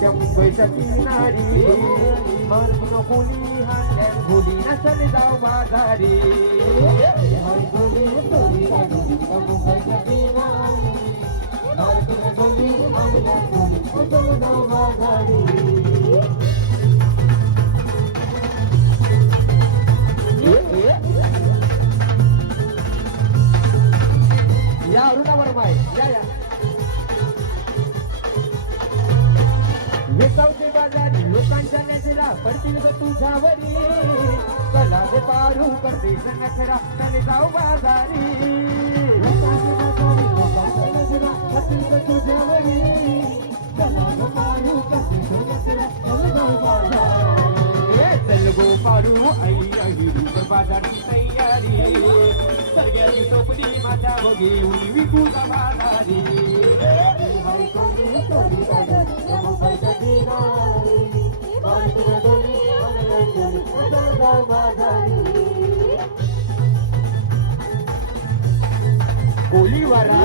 त्या मुंबईच्या किनारी मारून कोणी हाणल्यास भोली नसल जाऊ बाजारी या अरुणावर माय या वेचावते बाजारी लोकांच्या नजरा पडतील ग तुझ्यावरी कला दे पारू करते नखरा त्याने जाऊ बाजारी पडतील ग तुझ्यावरी कला दे पारू करते नखरा त्याने जाऊ बाजारी चल गो पारू आई आई रूप बाजारची तयारी सगळ्याची टोपली माझ्या घेऊन विकू बाजारी कोलीवारा